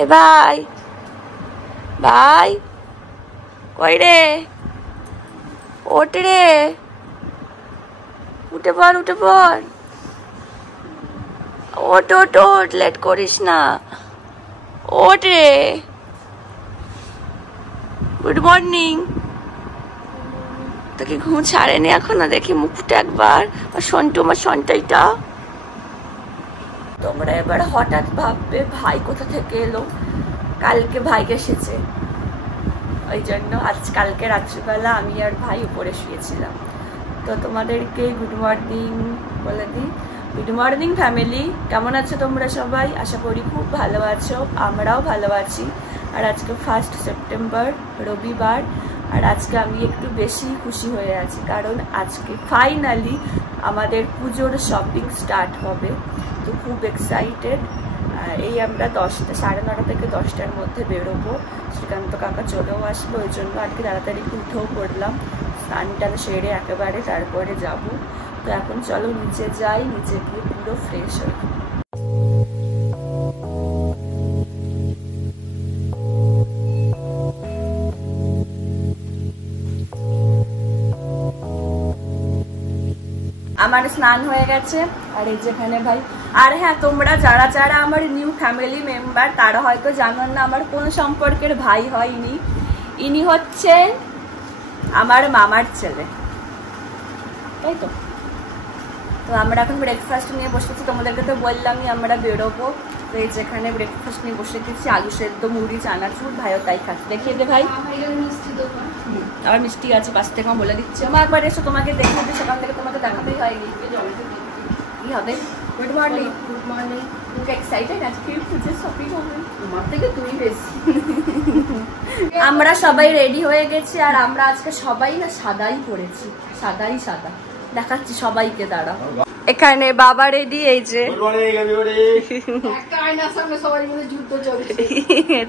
এ ভাই ভাই কই রে, ওঠ রে, উঠে পড় উঠে পড়, ওঠ ওঠ ওঠ, লেট করিস না, ওঠ রে। Good morning. তোকে ঘুম ছাড়েনি এখনো? দেখি মুখটা একবার, আর সন্টু আমার সন্টাইটা। তোমরা এবার হঠাৎ ভাববে ভাই কোথা থেকে এলো। কালকে ভাই এসেছে, ওই জন্য কালকে রাত্রিবেলা আমি আর ভাই উপরে শুয়েছিলাম। তো তোমাদেরকে গুড মর্নিং বলে দিই। গুড মর্নিং ফ্যামিলি, কেমন আছো তোমরা সবাই? আশা করি খুব ভালো আছো, আমরাও ভালো আছি। আর আজকে 1 সেপ্টেম্বর রবিবার, আর আজকে আমি একটু বেশি খুশি হয়ে আছি, কারণ আজকে ফাইনালি আমাদের পুজোর শপিং স্টার্ট হবে। তো খুব এক্সাইটেড। এই আমরা 9:30 থেকে 10টার মধ্যে বেরোবো। শ্রীকান্ত কাকা চলেও আসবে, ওই জন্য আজকে তাড়াতাড়ি উঠেও পড়লাম, স্নানটা সেরে একেবারে তারপরে যাব। তো এখন চলো নিচে যাই, নিচে গিয়ে পুরো ফ্রেশ হই। আমার স্নান হয়ে গেছে, আর এই যেখানে ভাই। আর হ্যাঁ, তোমরা যারা যারা আমার নিউ ফ্যামিলি মেম্বার তারা হয়তো জানো না, আমার কোনো সম্পর্কের ভাই হয়নি। ইনি হচ্ছেন আমার মামার ছেলে, তাই তো। তো আমরা এখন ব্রেকফাস্ট নিয়ে বসেছি, তোমাদেরকে তো বললামই আমরা বেরোবো। তো এই যেখানে ব্রেকফাস্ট নিয়ে বসে গেছি, আলু সেদ্ধ, মুড়ি, চানাচুর, ভাইও তাই খাচ্ছে। দেখিয়ে দে ভাই। আবার মিষ্টি আছে পাশ থেকে, আমার বলে দিচ্ছে। আমার একবার এসো, তোমাকে দেখাতে, সেখান থেকে তোমাকে দেখাতেই হয়নি। কি হবে? Good morning. Good morning. তুমি এক্সাইটেড আজকে পুজোর শপিং হবে? তোমার থেকে তুমি বেশি। আমরা সবাই রেডি হয়ে গেছি, আর আমরা আজকে সবাই না সাদাই পরেছি, সাদাই সাদা। দেখাচ্ছি সবাইকে, দাঁড়া। এখানে বাবা রেডি, এই যে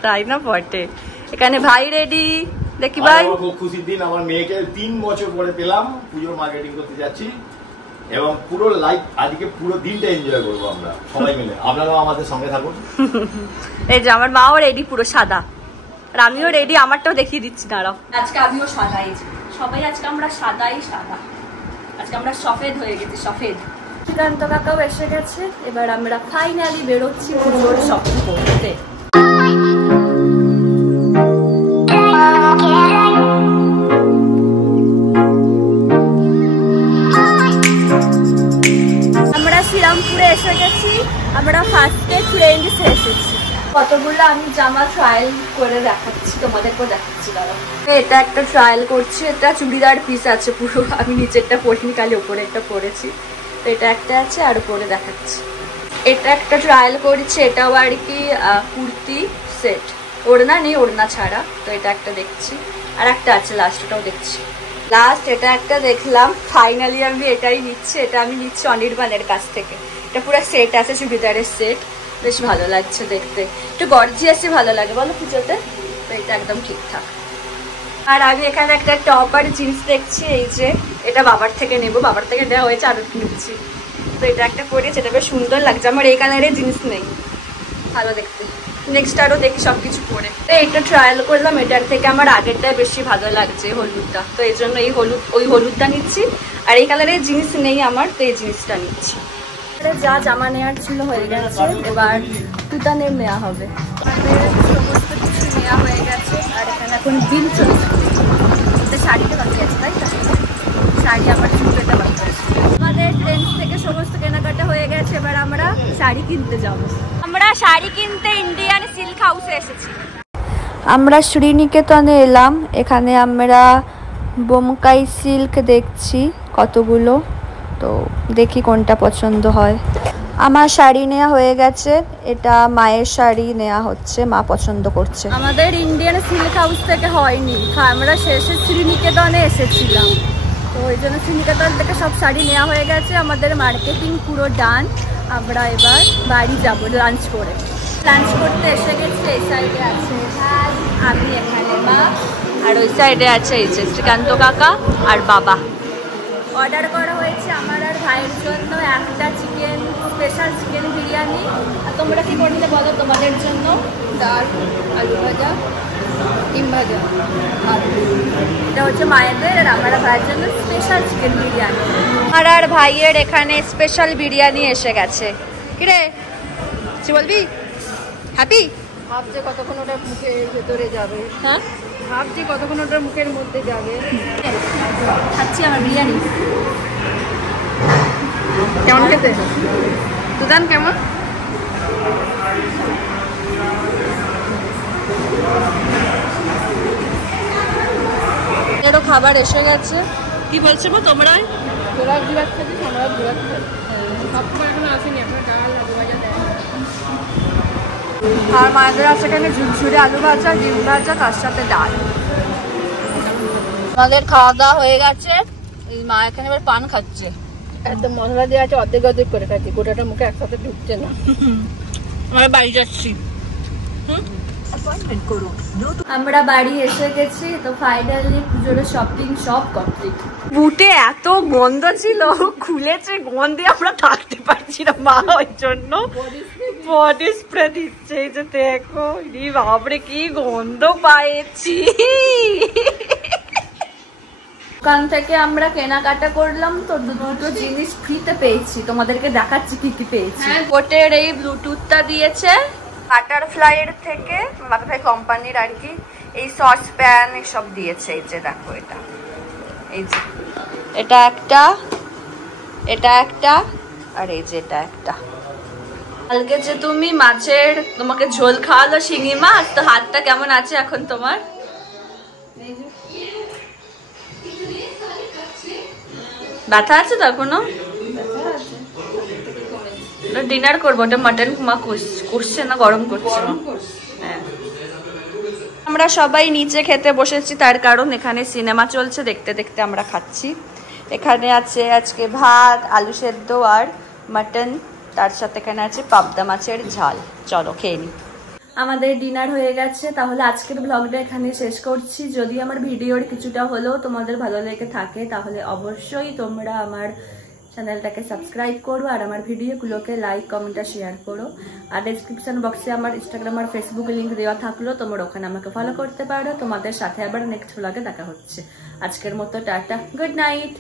তাই না বটে। এখানে ভাই রেডি, দেখি ভাই। খুব খুশির দিন, আমার মেয়েকে 3 বছর পরে পেলাম, পুজোর মার্কেটিং করতে যাচ্ছি, এবং পুরো লাইফ আজকে পুরো দিনটা এনজয় করবো আমরা সবাই মিলে। আপনারাও আমাদের সঙ্গে থাকুন। এই যে আমার মাও রেডি পুরো সাদা, আর আমিও রেডি, আমারটাও দেখিয়ে দিচ্ছি, দাঁড়াও। আজকে আমিও সাদা, এই যে সবাই আজকে আমরা সাদাই সাদা, আজকে আমরা সফেদ হয়ে গেছি, সফেদ। শ্রীকান্ত কাকাও এসে গেছে, এবার আমরা ফাইনালি বেরোচ্ছি পুজোর শপিং করতে। আমরা শ্রীরামপুরে এসে গেছি, আমরা ফার্স্টে ট্রেন্ডসে এসেছি। কতগুলো আমি জামা ট্রায়াল করে দেখাচ্ছি, তোমাদেরকেও দেখাচ্ছি, দাঁড়াও। এটা একটা ট্রায়াল করছি, এটা চুড়িদার পিস আছে পুরো, আমি নিচেরটা পরিনি, খালি ওপরে একটা পরেছি। তো এটা একটা আছে, আর উপরে দেখাচ্ছি। এটা একটা ট্রায়াল করছি, এটাও আর কি কুর্তি সেট, ওড়না নেই, ওড়না ছাড়া। তো এটা একটা দেখছি, আর একটা আছে লাস্টটাও দেখছি। লাস্ট এটা একটা দেখলাম, ফাইনালি আমি এটাই নিচ্ছি। এটা আমি নিচ্ছি অনির্বাণের কাছ থেকে। এটা পুরো সেট আছে, চুড়িদারের সেট, বেশ ভালো লাগছে দেখতে, একটু গর্জিয়াসই ভালো লাগে বলো পুজোতে। তো এটা একদম ঠিকঠাক। আর আমি এখানে একটা টপ আর জিন্স দেখছি, এই যে এটা বাবার থেকে নেবো, বাবার থেকে দেওয়া হয়েছে, আরো নিচ্ছি। তো এটা একটা পরেছি, এটা বেশ সুন্দর লাগছে। আমার এই কালারের জিন্স নেই, ভালো দেখতে। নেক্সট আরও দেখি সব কিছু পরে। তো এটা ট্রায়াল করলাম, এটার থেকে আমার আগেরটা বেশি ভালো লাগছে, হলুদটা। তো এই জন্য ওই হলুদটা নিচ্ছি। আর এই কালারের জিন্স নেই আমার, তো এই জিন্সটা নিচ্ছি। যা জামা নেওয়ার ছিল হয়ে গেছে, এবার তুতানের নেওয়া হবে। সমস্ত কিছু নেওয়া হয়ে গেছে, আর এখানে এখন বিল চলছে। শাড়িটা বাকি আছে, তাই তো? শাড়ি আমার চুলটা বাকি আছে। আমাদের ট্রেন্ডস থেকে সমস্ত কেনাকাটা হয়ে গেছে, এবার আমরা শাড়ি কিনতে যাব। আমরা শাড়ি কিনতে ইন্ডিয়ান সিল্ক হাউসে এসেছি। আমরা শ্রীনিকেতনে এলাম, এখানে আমরা বোমকাই সিল্ক দেখছি কতগুলো। তো দেখি কোনটা পছন্দ হয়। আমার শাড়ি নেওয়া হয়ে গেছে, এটা মায়ের শাড়ি নেওয়া হচ্ছে, মা পছন্দ করছে। আমাদের ইন্ডিয়ান সিল্ক হাউস থেকে হয়নি, আমরা শেষে শ্রীনিকেতনে এসেছিলাম। তো ওই জন্য শ্রীনিকেতন থেকে সব শাড়ি নেওয়া হয়ে গেছে, আমাদের মার্কেটিং পুরো ডান। আমরা এবার বাড়ি যাব লাঞ্চ করে। লাঞ্চ করতে এসে গেছি, এই সাইডে আছে আমি, এখানে মা, আর ওই সাইডে আছে এই যে শ্রীকান্ত কাকা আর বাবা। অর্ডার করা হয়েছে আমার আর ভাইয়ের জন্য একটা চিকেন স্পেশাল চিকেন বিরিয়ানি। আর তোমরা কি করলে বলো? তোমাদের জন্য ডাল, আলু ভাজা, ডিম ভাজা, আর এটা হচ্ছে মায়েদের, আর আমার ভাইয়ের জন্য স্পেশাল চিকেন বিরিয়ানি। আমার আর ভাইয়ের এখানে স্পেশাল বিরিয়ানি এসে গেছে। কিরে কি বলবি? হ্যাপি? ভাবছে কতক্ষণ ওটা মুখের ভেতরে যাবে। হ্যাঁ, ভাবছি কতক্ষণ ওটার মুখের মধ্যে যাবে। খাচ্ছি আমার বিরিয়ানি। কেমন খেতে? দুদান কেমন? এরও খাবার এসে গেছে। কি বলছো গো তোমরা? তোরা ঘুরাত খাচ্ছিস, আমরা ঘুরাত খাচ্ছি। সব খাবার এখনো আসেনি, এখন ডাল আলু ভাজা দেয়। আর মায়েদের আছে এখানে ঝুরঝুরে আলু ভাজা, ডিম ভাজা, তার সাথে ডাল। আমাদের খাওয়া দাওয়া হয়ে গেছে। এই মা এখানে এবার পান খাচ্ছে। একদম মশলা দেওয়া আছে, অর্ধেক অর্ধেক করে খাচ্ছি, গোটাটা মুখে একসাথে ঢুকছে না। আমরা বাড়ি যাচ্ছি। আমরা বাড়ি এসে গেছি। তো ফাইনালি পুজোর শপিং সব কমপ্লিট। বুটে এত গন্ধ ছিল, খুলেছে গন্ধে আমরা থাকতে পারছি না। মা ওই জন্য বডি স্প্রে দিচ্ছে। এই যে দেখো, বাপরে কি গন্ধ পাইছি। দোকান থেকে আমরা কেনাকাটা করলাম, তো দুটো জিনিস ফ্রিতে পেয়েছি। তোমাদেরকে দেখাচ্ছি কি কি পেয়েছি। কোটের এই ব্লুটুথটা দিয়েছে বাটারফ্লাই এর থেকে, বাটারফ্লাই কোম্পানির আর কি। এই সসপ্যান এসব দিয়েছে। এই যে দেখো, এটা এই যে এটা একটা, এটা একটা, আর এই যে এটা একটা। কালকে যে তুমি মাছের তোমাকে ঝোল খাওয়ালো শিঙি মাছ, তো হাতটা কেমন আছে এখন তোমার? ব্যথা আছে তো এখনো? ডিনার করবো। ওটা মাটন মা কষছে না গরম করছে না? হ্যাঁ। আমরা সবাই নিচে খেতে বসেছি, তার কারণ এখানে সিনেমা চলছে, দেখতে দেখতে আমরা খাচ্ছি। এখানে আছে আজকে ভাত, আলু সেদ্ধ আর মাটন, তার সাথে এখানে আছে পাবদা মাছের ঝাল। চলো খেয়ে নি। আমাদের ডিনার হয়ে গেছে। তাহলে আজকের ব্লগটা এখানে শেষ করছি। যদি আমার ভিডিওর কিছুটা হলেও তোমাদের ভালো লেগে থাকে, তাহলে অবশ্যই তোমরা আমার চ্যানেলটাকে সাবস্ক্রাইব করো, আর আমার ভিডিওগুলোকে লাইক, কমেন্ট আর শেয়ার করো। আর ডেসক্রিপশন বক্সে আমার ইনস্টাগ্রাম আর ফেসবুক লিঙ্ক দেওয়া থাকলো, তোমরা ওখানে আমাকে ফলো করতে পারো। তোমাদের সাথে আবার নেক্সট ব্লগে দেখা হচ্ছে। আজকের মতো টাটা, গুড নাইট।